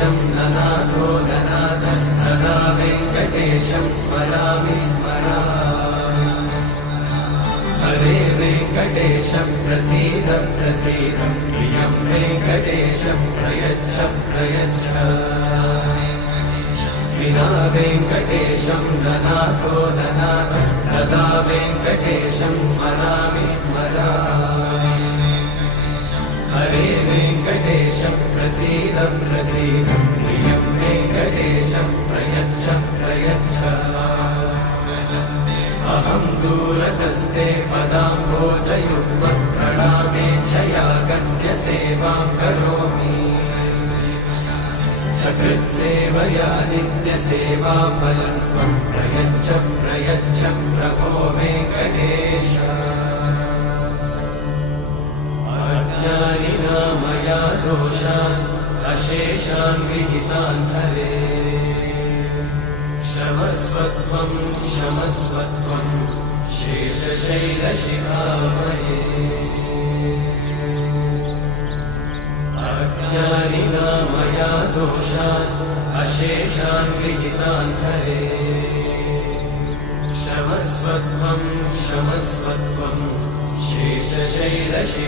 वेङ्कटेशं ननाथो ननाथः सदा वेङ्कटेशं स्मरामि स्मरामि। हरे वेङ्कटेशं प्रसीद प्रसीद प्रियं वेङ्कटेशं प्रयच्छ प्रयच्छ। विना वेङ्कटेशं ननाथो ननाथः सदा वेङ्कटेशं स्मरामि स्मरामि। हरे वेङ्कटेशं प्रसीद प्रसीद प्रियं वेङ्कटेशं प्रयच्छ प्रयच्छ। अहं दूरतस्ते पदाम्भोजयुग्मत् प्रणामेच्छया गद्य सेवां करोमि। सकृत्सेवया नित्यसेवाफलं त्वं प्रयच्छ प्रयच्छ प्रभो वेङ्कटेश। अज्ञानिना मया दोषान् अशेषान् विहितान् हरे। क्षमस्वत्वं क्षमस्वत्वं शेषशैलशिखामणे। अज्ञानिना मया दोषान् अशेषान् विहितान् हरे। क्षमस्वत्वं क्षमस्वत्वं शेषशैलशिखामणे।